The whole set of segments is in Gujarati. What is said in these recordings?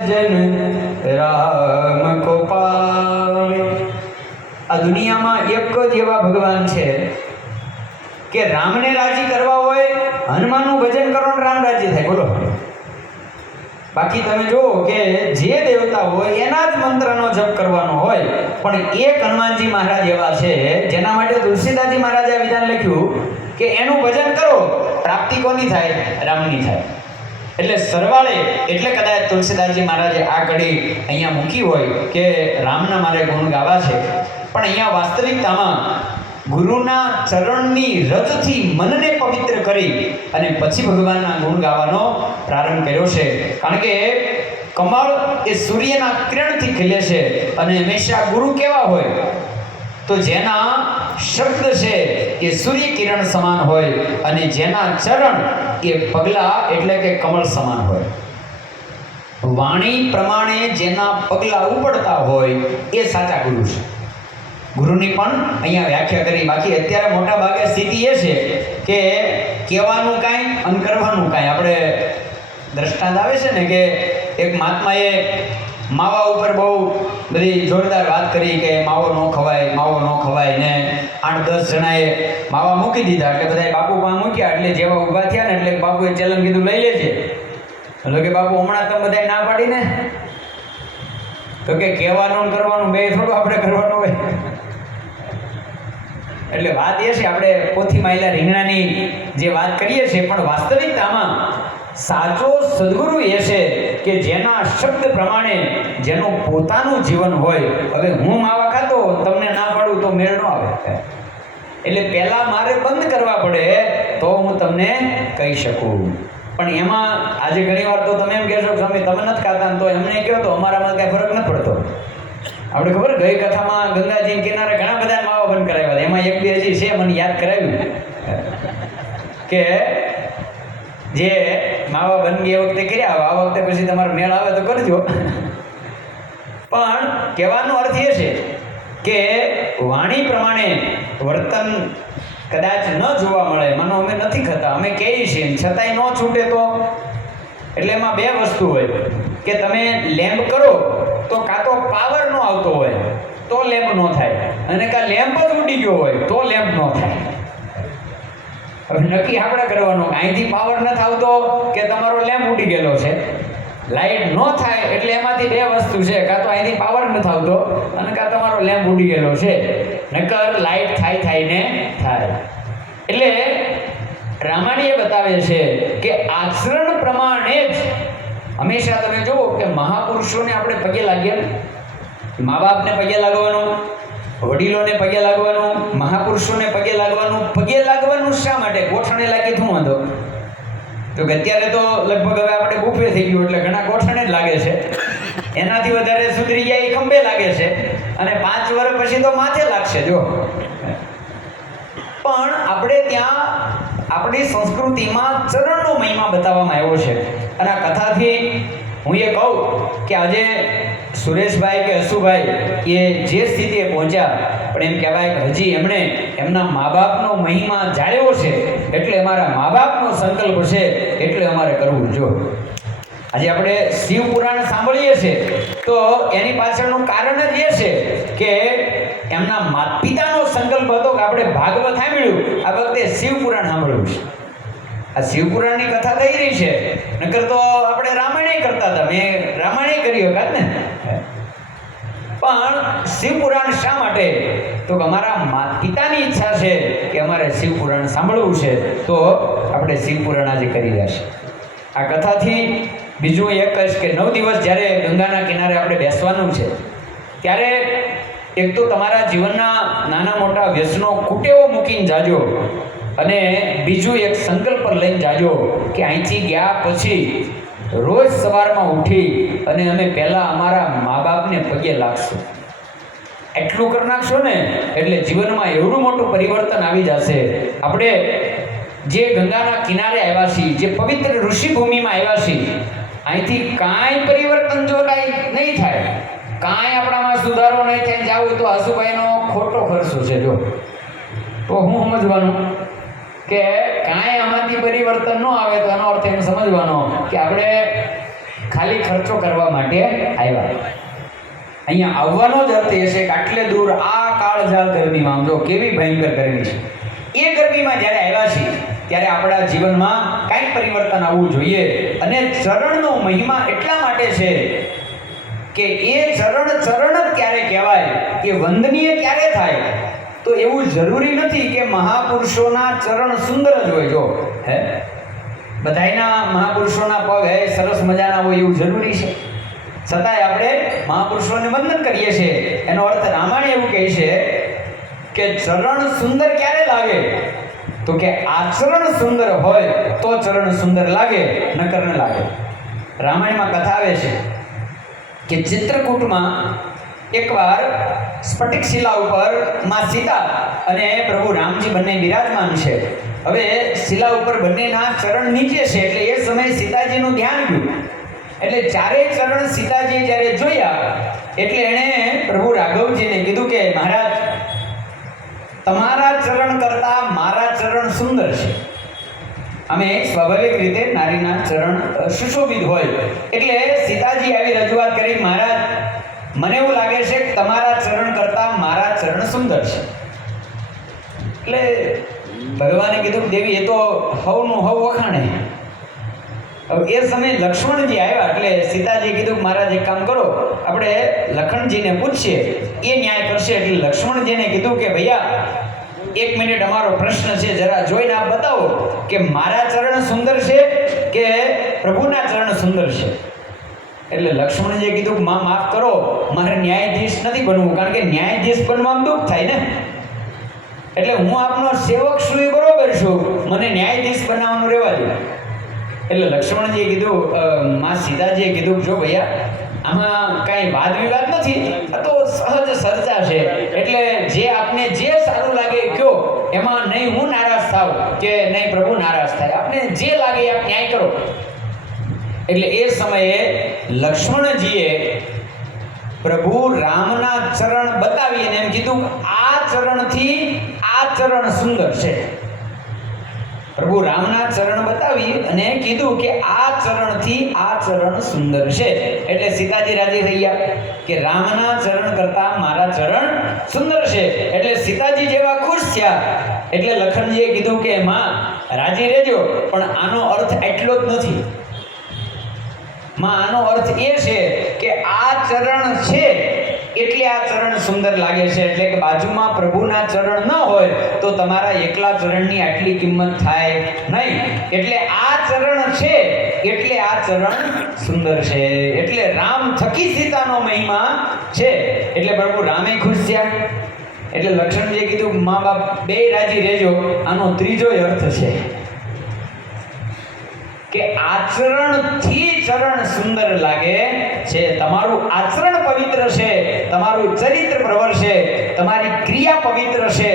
જન રામ કો પાવે। આ દુનિયામાં એક જ એવા ભગવાન છે કે રામને રાજી કરવા હોય હનુમાનનું ભજન કરો ને રામ રાજી થાય। બોલો, બાકી તમે જુઓ કે જે દેવતા હોય એના જ મંત્રનો જપ કરવાનો હોય, પણ એક હનુમાનજી મહારાજ એવા છે જેના માટે તુલસીદાસજી મહારાજે વિધાન લખ્યું કે એનું ભજન કરો, પ્રાપ્તિ કોની થાય? રામની થાય। એટલે સરવાળે એટલે કદાચ તુલસીદાસજી મહારાજે આ કડી અહીંયા મૂકી હોય કે રામના મારે ગુણ ગાવા છે, પણ અહીંયા વાસ્તવિકતામાં ગુરુના ચરણની રજથી મનને પવિત્ર કરી અને પછી ભગવાનના ગુણ ગાવાનો પ્રારંભ કર્યો છે। કારણ કે કમળ એ સૂર્યના કિરણથી ખીલે છે અને હંમેશા ગુરુ કેવા હોય તો જેના શબ્દ છે એ સૂર્ય કિરણ સમાન હોય અને જેના ચરણ એ પગલા એટલે કે કમળ સમાન હોય। વાણી પ્રમાણે જેના પગલા ઉપડતા હોય એ સાચા ગુરુ છે। ગુરુની પણ અહીંયા વ્યાખ્યા કરી। બાકી અત્યારે મોટા ભાગે સ્થિતિ એ છે કે કહેવાનું કાંઈ અને કરવાનું કાંઈ। આપણે દ્રષ્ટાંત આવે છે ને કે એક મહાત્માએ માવા ઉપર બહુ બધી જોરદાર વાત કરી કે માવો ન ખવાય, માવો ન ખવાય ને 8-10 જણાએ માવા મૂકી દીધા એટલે બધાએ બાપુ પાસે મૂક્યા એટલે જેવા ઊભા થયા ને એટલે બાપુએ ચલન કીધું લઈ લેજે। એટલે કે બાપુ હમણાં તમે બધાએ ના પાડીને તો કે કહેવાનું કરવાનું બે થોડું આપણે કરવાનું હોય। એટલે વાત એ છે આપણે પોથી માયલા રીંગણાની જે વાત કરીએ છીએ, પણ વાસ્તવિકતામાં સાચો સદગુરુ એ છે કે જેના શબ્દ પ્રમાણે જેનું પોતાનું જીવન હોય। હવે હું માવા ખાતો તમને ના પાડું તો મેળ ન આવે, એટલે પહેલા મારે બંધ કરવા પડે તો હું તમને કહી શકું। પણ એમાં આજે ઘણી વાર તો તમે એમ કહેશો સ્વામી તમે નથી ખાતા, તો એમને કહો તો અમારામાં કાંઈ ફરક નથી પડતો। આપણે ખબર ગઈ કથામાં ગંગાજી કિનારે ઘણા બધા માવા બંધ કરાવ્યા, એમાં એક બે હજી છે મને યાદ કરાવ્યું કે જે માવા બંધ એ વખતે કર્યા, આ વખતે પછી તમારો મેળ આવે તો કરજો। પણ કહેવાનો અર્થ એ છે કે વાણી પ્રમાણે વર્તન કદાચ ન જોવા મળે, માનો અમે નથી ખાતા, અમે કહીએ છીએ છતાંય ન છૂટે તો, એટલે એમાં બે વસ્તુ હોય કે તમે લેમ્પ કરો તો કાં તો પાવર ન આવતો હોય તો લેમ્પ ન થાય, અને કાં લેમ્પ જ ઉડી ગયો હોય તો લેમ્પ ન થાય। હવે નક્કી આપણે કરવાનું, અહીંથી પાવર નથી આવતો કે તમારો લેમ્પ ઉડી ગયેલો છે। લાઇટ ન થાય એટલે એમાંથી બે વસ્તુ છે, કાં તો અહીંથી પાવર નથી આવતો અને કાં તમારો લેમ્પ ઉડી ગયેલો છે, નકર લાઇટ થાય ને થાય। એટલે રામાયણ બતાવે છે કે આચરણ પ્રમાણે જ હંમેશા તમે જુઓ કે મહાપુરુષોને આપણે પગે લાગીએ, મા બાપને પગે લાગવાનું, વડીલોને પગે લાગવાનું, મહાપુરુષોને પગે લાગવાનું। પગે લાગવાનું શા માટે? ગોઠણે લાગી શું વાંધો? તો કે અત્યારે તો લગભગ હવે આપણે બુફે થઈ ગયું એટલે ઘણા ગોઠણે જ લાગે છે, એનાથી વધારે સુધરી ગયા એ ખંભે લાગે છે, અને 5 વર્ષ પછી તો માથે લાગશે। જો પણ આપણે ત્યાં આપણી સંસ્કૃતિમાં ચરણનો મહિમા બતાવવામાં આવ્યો છે। અને આ કથાથી હું એ કહું કે આજે સુરેશભાઈ કે હસુભાઈ એ જે સ્થિતિએ પહોંચ્યા, પણ એમ કહેવાય કે હજી એમણે એમના મા બાપનો મહિમા જાળ્યો છે, એટલે અમારા મા બાપનો સંકલ્પ છે એટલે અમારે કરવું। જો આજે આપણે શિવ પુરાણ સાંભળીએ છીએ તો એની પાછળનું કારણ જ એ છે કે એમના માતા પિતાનો સંકલ્પ હતો કે આપણે ભાગવત સાંભળ્યું, આ વખતે શિવ પુરાણ સાંભળ્યું છે। આ શિવ પુરાણની કથા થઈ રહી છે, નકર તો આપણે રામાયણ કરતા હતા, મેં રામાયણ કરી વખત ને, પણ શિવ પુરાણ શા માટે? તો કે અમારા માતા પિતાની ઈચ્છા છે કે અમારે શિવ પુરાણ સાંભળવું છે, તો આપણે શિવ પુરાણ આજે કરી રહ્યા છીએ। આ કથાથી બીજું એક કહીશ કે 9 દિવસ જ્યારે ગંગાના કિનારે આપણે બેસવાનું છે ત્યારે એક તો તમારા જીવનના નાના મોટા વ્યસનો કુટેવો મૂકીને જાજો, અને બીજું એક સંકલ્પ લઈને જાજો કે અહીંથી ગયા પછી રોજ સવારમાં ઉઠી અને અમે પહેલાં અમારા મા બાપને પગે લાગશું। એટલું કરી નાખશો ને એટલે જીવનમાં એવડું મોટું પરિવર્તન આવી જશે। આપણે જે ગંગાના કિનારે આવ્યા છીએ, જે પવિત્ર ઋષિભૂમિમાં આવ્યા છીએ, અહીંથી કાંઈ પરિવર્તન જો કાંઈ નહીં થાય, કાંઈ આપણામાં સુધારો નહીં થાય, જાવું તો આસુભાઈનો ખોટો ખર્ચો છે। જો તો હું સમજવાનું કે કાંઈ આમાંથી પરિવર્તન ન આવે તો એનો અર્થ એમ સમજવાનો કે આપણે ખાલી ખર્ચો કરવા માટે આવ્યા. અહીંયા આવવાનો જ અર્થ એ છે કે આટલે દૂર આ કાળઝાળ ગરમીમાં, જો કેવી ભયંકર ગરમી છે, એ ગરમીમાં જ્યારે આવ્યા છીએ ત્યારે આપણા જીવનમાં કાંઈક પરિવર્તન આવવું જોઈએ. અને ચરણનો મહિમા એટલા માટે છે કે એ ચરણ ચરણ જ ક્યારે કહેવાય, એ વંદનીય ક્યારે થાય, તો એવું જરૂરી નથી કે મહાપુરુષોના ચરણ સુંદર જ હોય. જો હે બધાયના મહાપુરુષોના પગ હે સરસ મજાના હોય એવું જરૂરી છે? છતાંય આપણે મહાપુરુષોને વંદન કરીએ છીએ. એનો અર્થ રામાયણ એવું કહે છે કે ચરણ સુંદર ક્યારે લાગે, તો કે આચરણ સુંદર હોય તો ચરણ સુંદર લાગે, નકર ન લાગે. રામાયણમાં કથા આવે છે કે ચિત્રકૂટમાં એકવાર સ્ફટિક શિલા ઉપર માં સીતા અને પ્રભુ રામજી બંને બિરાજમાન છે. હવે શિલા ઉપર બંનેના ચરણ નીચે છે, એટલે એ સમયે સીતાજીનું ધ્યાન ગયું. એટલે ચારેય ચરણ સીતાજી જ્યારે જોયા એટલે એણે પ્રભુ રાઘવજીને કીધું કે મહારાજ, તમારા ચરણ કરતા મારા ચરણ સુંદર છે. અમે સ્વાભાવિક રીતે નારીના ચરણ સુશોભિત હોય, એટલે સીતાજી આવી રજૂઆત કરી, મહારાજ મને એવું લાગે છે કે તમારા ચરણ કરતા મારા ચરણ સુંદર છે. એટલે ભગવાને કીધું, દેવી એ તો હવનું હવ વખાણે. હવે એ સમયે લક્ષ્મણજી આવ્યા એટલે સીતાજી કીધું, મહારાજ એક કામ કરો, આપણે લખનજીને પૂછીએ, એ ન્યાય કરશે. એટલે લક્ષ્મણજીને કીધું કે ભૈયા, એક મિનિટ અમારો પ્રશ્ન છે, જરા જોઈને આપ બતાવો કે મારા ચરણ સુંદર છે કે પ્રભુના ચરણ સુંદર છે. એટલે લક્ષ્મણજીએ કીધું, માં માફ કરો, મારે ન્યાયાધીશ નથી બનવું, કારણ કે ન્યાયાધીશ બનવામાં દુઃખ થાય ને. એટલે હું આપનો સેવક છું એ બરોબર છું, મને ન્યાયાધીશ બનાવવાનું રહેવા દો. એટલે લક્ષ્મણજીએ કીધું, માં સીતાજીએ કીધું, જો ભૈયા આમાં કાંઈ વાદ વિવાદ નથી, આ તો સહજ ચર્ચા છે. એટલે જે આપને જે સારું લાગે કહો, એમાં નહીં હું નારાજ થાવ કે નહીં પ્રભુ નારાજ થાય, આપને જે લાગે એ આપ ન્યાય કરો. એટલે એ સમયે લક્ષ્મણજીએ પ્રભુ રામના ચરણ બતાવીને એમ કીધું કે આ ચરણથી આ ચરણ સુંદર છે. પ્રભુ રામના ચરણ બતાવી અને કીધું કે આ ચરણથી આ ચરણ સુંદર છે. એટલે સીતાજી રાજી થઈ ગયા કે રામના ચરણ કરતા મારા ચરણ સુંદર છે. એટલે સીતાજી જેવા ખુશ થયા. એટલે લખનજીએ કીધું કે માં રાજી રહેજો, પણ આનો અર્થ એટલો જ નથી. માં આનો અર્થ એ છે કે આ ચરણ છે એટલે આ ચરણ સુંદર લાગે છે. એટલે કે બાજુમાં પ્રભુના ચરણ ન હોય તો તમારા એકલા ચરણની આટલી કિંમત થાય નહીં. એટલે આ ચરણ છે એટલે આ ચરણ સુંદર છે. એટલે રામ થકી સીતાનો મહિમા છે. એટલે પ્રભુ રામે ખુશ થયા. એટલે લક્ષ્મણજીએ કીધું, મા બાપ બે રાજી રહેજો. આનો ત્રીજો અર્થ છે કે આચરણથી ચરણ સુંદર લાગે છે. તમારું આચરણ પવિત્ર છે, તમારું ચરિત્ર પ્રવર છે, તમારી ક્રિયા પવિત્ર છે,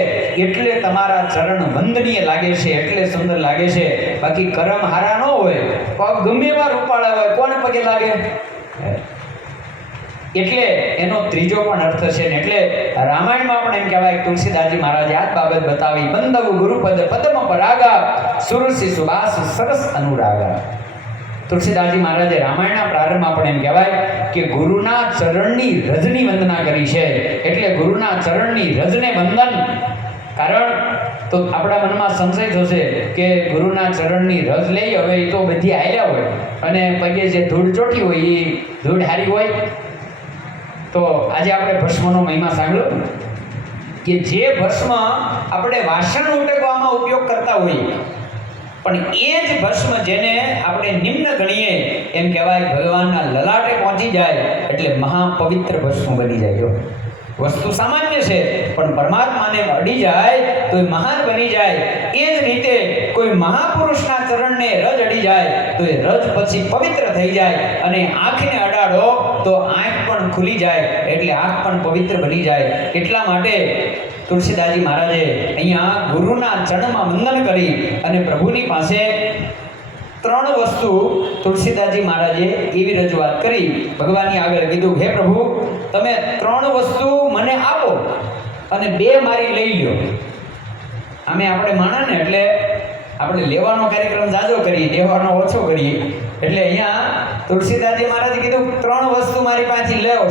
એટલે તમારા ચરણ વંદનીય લાગે છે, એટલે સુંદર લાગે છે. બાકી કરમ હારા ન હોય, પગ ગમે એવા રૂપાળા હોય, કોને પગે લાગે? એટલે એનો ત્રીજો પણ અર્થ છે ને. એટલે રામાયણમાં પણ એમ કહેવાય, તુલસીદાસજી મહારાજે આ બાબત બતાવી, બંધવ ગુરુપદ પદ્મ પરાગા સુરસી સુબાસ સરસ અનુરાગા. તુલસીદાસજી મહારાજે રામાયણના પ્રારંભમાં પણ એમ કહેવાય કે ગુરુના ચરણની રજની વંદના કરી છે. એટલે ગુરુના ચરણની રજને વંદન. કારણ તો આપણા મનમાં સંશય થશે કે ગુરુના ચરણની રજ લઈ, હવે એ તો બધી આયલા હોય અને પગે જે ધૂળ ચોટી હોય એ ધૂળ હારી હોય. તો આજે આપણે ભસ્મનો મહિમા સાંભળ્યો કે જે ભસ્મ આપણે વાસણ ઉટકવામાં ઉપયોગ કરતા હોઈએ, પણ એ જ ભસ્મ જેને આપણે નિમ્ન ગણીએ, એમ કહેવાય ભગવાનના લલાટે પહોંચી જાય એટલે મહાપવિત્ર ભસ્મ બની જાય. વસ્તુ સામાન્ય છે, પણ પરમાત્માને અડી જાય તો એ મહાન બની જાય. એ જ રીતે કોઈ મહાપુરુષના ચરણને રજ અડી જાય તો એ રજ પછી પવિત્ર થઈ જાય. અને આંખને અડાડો તો આંખ પણ ખુલી જાય, એટલે આંખ પણ પવિત્ર બની જાય. એટલા માટે તુલસીદાસજી મહારાજે અહીંયા ગુરુના ચરણમાં વંદન કરી અને પ્રભુની પાસે ત્રણ વસ્તુ તુલસીદાસજી મહારાજે એવી રજૂઆત કરી, ભગવાનની આગળ કીધું, હે પ્રભુ, તમે ત્રણ વસ્તુ મને આપો અને બે મારી લઈ લો. અમે આપણે માણા ને એટલે આપણે લેવાનો કાર્યક્રમ જાજો કરીએ, દેવાનો ઓછો કરીએ. એટલે અહીંયા તુલસીદાસજી મહારાજે કીધું 3 વસ્તુ મારી પાસેથી લેવો.